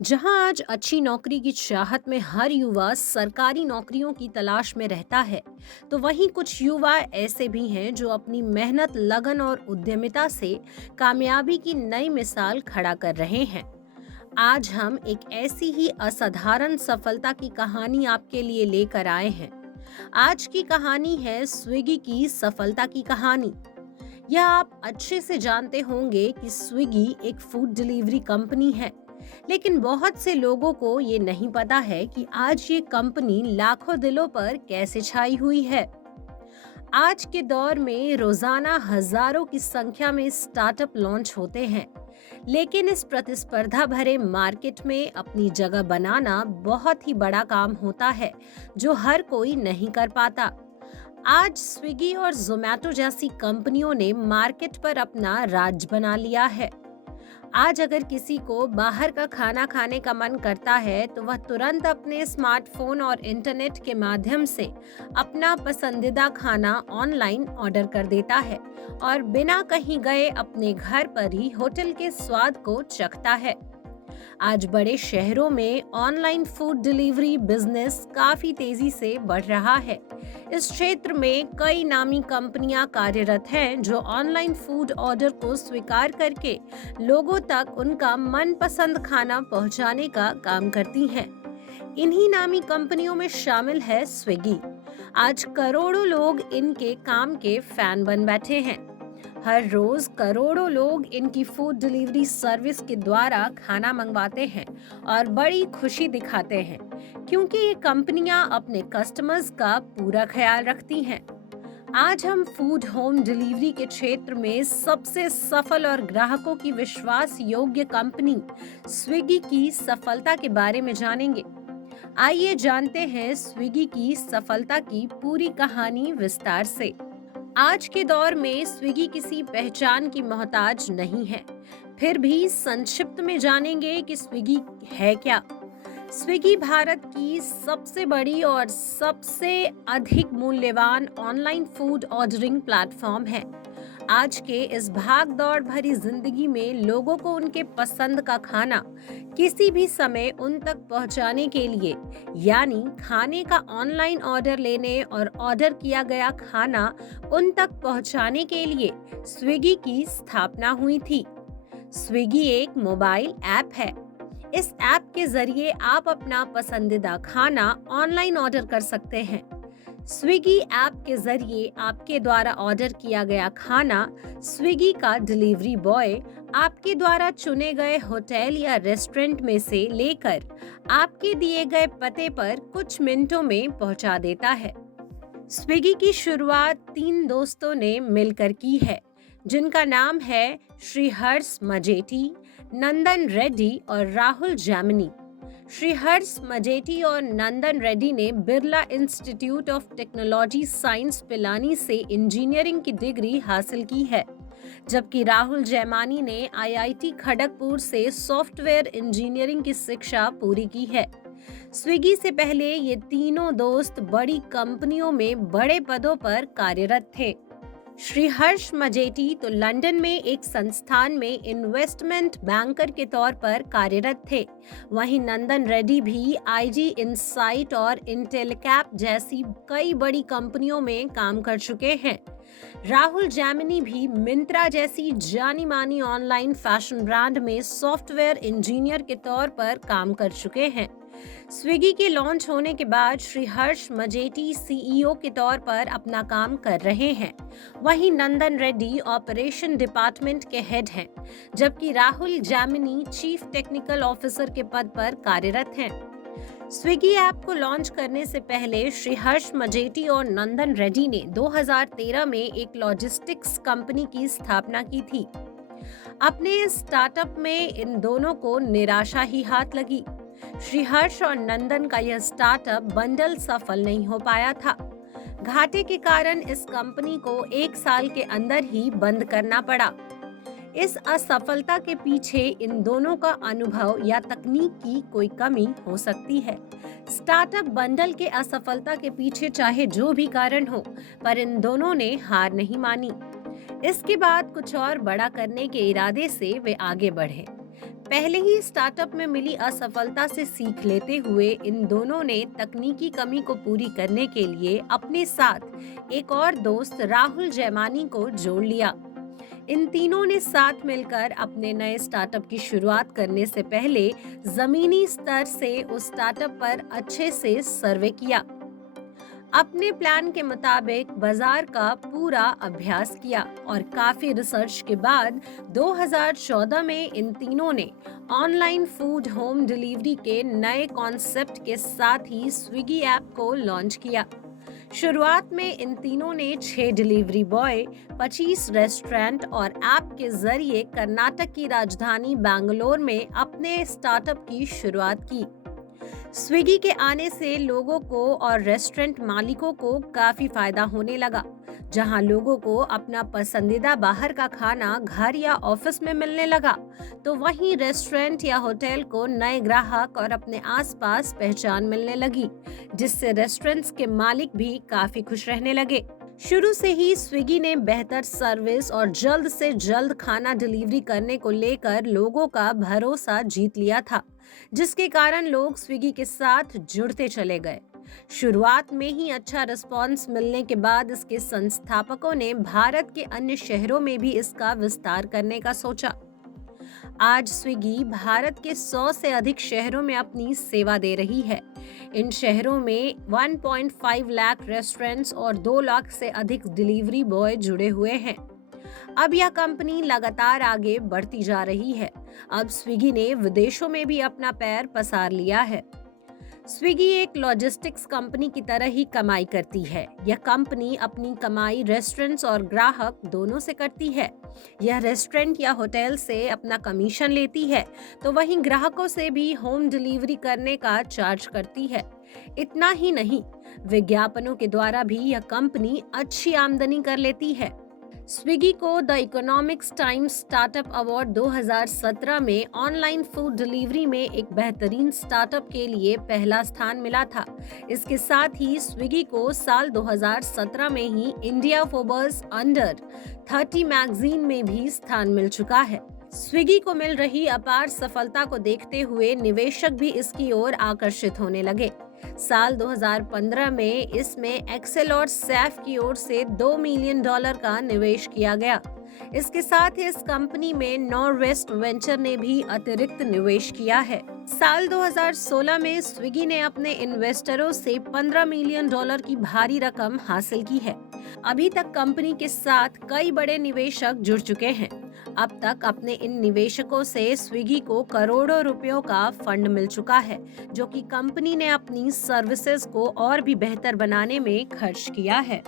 जहां आज अच्छी नौकरी की चाहत में हर युवा सरकारी नौकरियों की तलाश में रहता है, तो वहीं कुछ युवा ऐसे भी हैं जो अपनी मेहनत, लगन और उद्यमिता से कामयाबी की नई मिसाल खड़ा कर रहे हैं। आज हम एक ऐसी ही असाधारण सफलता की कहानी आपके लिए लेकर आए हैं। आज की कहानी है स्विगी की सफलता की कहानी। यह आप अच्छे से जानते होंगे कि स्विगी एक फूड डिलीवरी कंपनी है, लेकिन बहुत से लोगों को ये नहीं पता है कि आज ये कंपनी लाखों दिलों पर कैसे छाई हुई है। आज के दौर में रोजाना हजारों की संख्या में स्टार्टअप लॉन्च होते हैं, लेकिन इस प्रतिस्पर्धा भरे मार्केट में अपनी जगह बनाना बहुत ही बड़ा काम होता है, जो हर कोई नहीं कर पाता। आज स्विगी और जोमेटो जैसी कंपनियों ने मार्केट पर अपना राज बना लिया है। आज अगर किसी को बाहर का खाना खाने का मन करता है, तो वह तुरंत अपने स्मार्टफोन और इंटरनेट के माध्यम से अपना पसंदीदा खाना ऑनलाइन ऑर्डर कर देता है और बिना कहीं गए अपने घर पर ही होटल के स्वाद को चखता है। आज बड़े शहरों में ऑनलाइन फूड डिलीवरी बिजनेस काफी तेजी से बढ़ रहा है। इस क्षेत्र में कई नामी कंपनियां कार्यरत हैं जो ऑनलाइन फूड ऑर्डर को स्वीकार करके लोगों तक उनका मनपसंद खाना पहुंचाने का काम करती हैं। इन्हीं नामी कंपनियों में शामिल है स्विगी। आज करोड़ों लोग इनके काम के फैन बन बैठे हैं। हर रोज करोड़ों लोग इनकी फूड डिलीवरी सर्विस के द्वारा खाना मंगवाते हैं और बड़ी खुशी दिखाते हैं, क्योंकि ये कंपनियां अपने कस्टमर्स का पूरा ख्याल रखती हैं। आज हम फूड होम डिलीवरी के क्षेत्र में सबसे सफल और ग्राहकों की विश्वास योग्य कंपनी स्विगी की सफलता के बारे में जानेंगे। आइए जानते हैं स्विगी की सफलता की पूरी कहानी विस्तार से। आज के दौर में स्विगी किसी पहचान की मोहताज नहीं है। फिर भी संक्षिप्त में जानेंगे कि स्विगी है क्या। स्विगी भारत की सबसे बड़ी और सबसे अधिक मूल्यवान ऑनलाइन फूड ऑर्डरिंग प्लेटफॉर्म है। आज के इस भाग दौड़ भरी जिंदगी में लोगों को उनके पसंद का खाना किसी भी समय उन तक पहुंचाने के लिए, यानी खाने का ऑनलाइन ऑर्डर लेने और ऑर्डर किया गया खाना उन तक पहुंचाने के लिए स्विगी की स्थापना हुई थी। स्विगी एक मोबाइल ऐप है। इस ऐप के जरिए आप अपना पसंदीदा खाना ऑनलाइन ऑर्डर कर सकते हैं। स्विगी ऐप के जरिए आपके द्वारा ऑर्डर किया गया खाना स्विगी का डिलीवरी बॉय आपके द्वारा चुने गए होटल या रेस्टोरेंट में से लेकर आपके दिए गए पते पर कुछ मिनटों में पहुंचा देता है। स्विगी की शुरुआत 3 दोस्तों ने मिलकर की है, जिनका नाम है श्रीहर्ष मजेठी, नंदन रेड्डी और राहुल जामिनी। श्रीहर्ष मजेठी और नंदन रेड्डी ने Birla institute of technology science Pilani से इंजीनियरिंग की डिग्री हासिल की है, जबकि राहुल जैमानी ने आईआईटी खड़गपुर से सॉफ्टवेयर इंजीनियरिंग की शिक्षा पूरी की है। स्विगी से पहले ये तीनों दोस्त बड़ी कंपनियों में बड़े पदों पर कार्यरत थे। श्रीहर्ष मजेठी तो लंदन में एक संस्थान में इन्वेस्टमेंट बैंकर के तौर पर कार्यरत थे। वहीं नंदन रेड्डी भी आईजी इनसाइट और इंटेलकैप जैसी कई बड़ी कंपनियों में काम कर चुके हैं। राहुल जैमिनी भी मिंत्रा जैसी जानी मानी ऑनलाइन फैशन ब्रांड में सॉफ्टवेयर इंजीनियर के तौर पर काम कर चुके हैं। स्विगी के लॉन्च होने के बाद श्रीहर्ष मजेठी सीईओ के तौर पर अपना काम कर रहे हैं। वहीं नंदन रेड्डी ऑपरेशन डिपार्टमेंट के हेड हैं, जबकि राहुल जामिनी चीफ टेक्निकल ऑफिसर के पद पर कार्यरत हैं। स्विगी ऐप को लॉन्च करने से पहले श्रीहर्ष मजेठी और नंदन रेड्डी ने 2013 में एक लॉजिस्टिक्स कंपनी की स्थापना की थी। अपने स्टार्टअप में इन दोनों को निराशा ही हाथ लगी। श्रीहर्ष और नंदन का यह स्टार्टअप बंडल सफल नहीं हो पाया था। घाटे के कारण इस कंपनी को 1 साल के अंदर ही बंद करना पड़ा। इस असफलता के पीछे इन दोनों का अनुभव या तकनीक की कोई कमी हो सकती है। स्टार्टअप बंडल के असफलता के पीछे चाहे जो भी कारण हो, पर इन दोनों ने हार नहीं मानी। इसके बाद कुछ और बड़ा करने के इरादे से वे आगे बढ़े। पहले ही स्टार्टअप में मिली असफलता से सीख लेते हुए इन दोनों ने तकनीकी कमी को पूरी करने के लिए अपने साथ एक और दोस्त राहुल जयमानी को जोड़ लिया। इन तीनों ने साथ मिलकर अपने नए स्टार्टअप की शुरुआत करने से पहले जमीनी स्तर से उस स्टार्टअप पर अच्छे से सर्वे किया। अपने प्लान के मुताबिक बाजार का पूरा अभ्यास किया और काफी रिसर्च के बाद 2014 में इन तीनों ने ऑनलाइन फूड होम डिलीवरी के नए कॉन्सेप्ट के साथ ही स्विगी ऐप को लॉन्च किया। शुरुआत में इन तीनों ने 6 डिलीवरी बॉय, 25 रेस्टोरेंट और ऐप के जरिए कर्नाटक की राजधानी बैंगलोर में अपने स्टार्टअप की शुरुआत की। स्विगी के आने से लोगों को और रेस्टोरेंट मालिकों को काफी फायदा होने लगा। जहां लोगों को अपना पसंदीदा बाहर का खाना घर या ऑफिस में मिलने लगा, तो वहीं रेस्टोरेंट या होटल को नए ग्राहक और अपने आसपास पहचान मिलने लगी, जिससे रेस्टोरेंट्स के मालिक भी काफी खुश रहने लगे। शुरू से ही स्विगी ने बेहतर सर्विस और जल्द से जल्द खाना डिलीवरी करने को लेकर लोगों का भरोसा जीत लिया था, जिसके कारण लोग स्विगी के साथ जुड़ते चले गए। शुरुआत में ही अच्छा रिस्पांस मिलने के बाद इसके संस्थापकों ने भारत के अन्य शहरों में भी इसका विस्तार करने का सोचा। आज स्विगी भारत के 100 से अधिक शहरों में अपनी सेवा दे रही है। इन शहरों में 1.5 लाख रेस्टोरेंट्स और 2 लाख से अधिक डिलीवरी बॉय जुड़े हुए हैं। अब यह कंपनी लगातार आगे बढ़ती जा रही है। अब स्विगी ने विदेशों में भी अपना पैर पसार लिया है। स्विगी एक लॉजिस्टिक्स कंपनी की तरह ही कमाई करती है। यह कंपनी अपनी कमाई रेस्टोरेंट्स और ग्राहक दोनों से करती है। यह रेस्टोरेंट या होटल से अपना कमीशन लेती है, तो वहीं ग्राहकों से भी होम डिलीवरी करने का चार्ज करती है। इतना ही नहीं, विज्ञापनों के द्वारा भी यह कंपनी अच्छी आमदनी कर लेती है। स्विगी को the economics times startup award 2017 में ऑनलाइन फूड डिलीवरी में एक बेहतरीन स्टार्टअप के लिए पहला स्थान मिला था। इसके साथ ही स्विगी को साल 2017 में ही इंडिया फोर्ब्स अंडर 30 मैगजीन में भी स्थान मिल चुका है। स्विगी को मिल रही अपार सफलता को देखते हुए निवेशक भी इसकी ओर आकर्षित होने लगे। साल 2015 में इसमें एक्सेल और सैफ की ओर से $2 मिलियन का निवेश किया गया। इसके साथ ही इस कंपनी में नॉर्वेस्ट वेंचर ने भी अतिरिक्त निवेश किया है। साल 2016 में स्विगी ने अपने इन्वेस्टरों से $15 मिलियन की भारी रकम हासिल की है। अभी तक कंपनी के साथ कई बड़े निवेशक जुड़ चुके हैं। अब तक अपने इन निवेशकों से स्विगी को करोड़ों रुपयों का फंड मिल चुका है, जो कि कंपनी ने अपनी सर्विसेज को और भी बेहतर बनाने में खर्च किया है।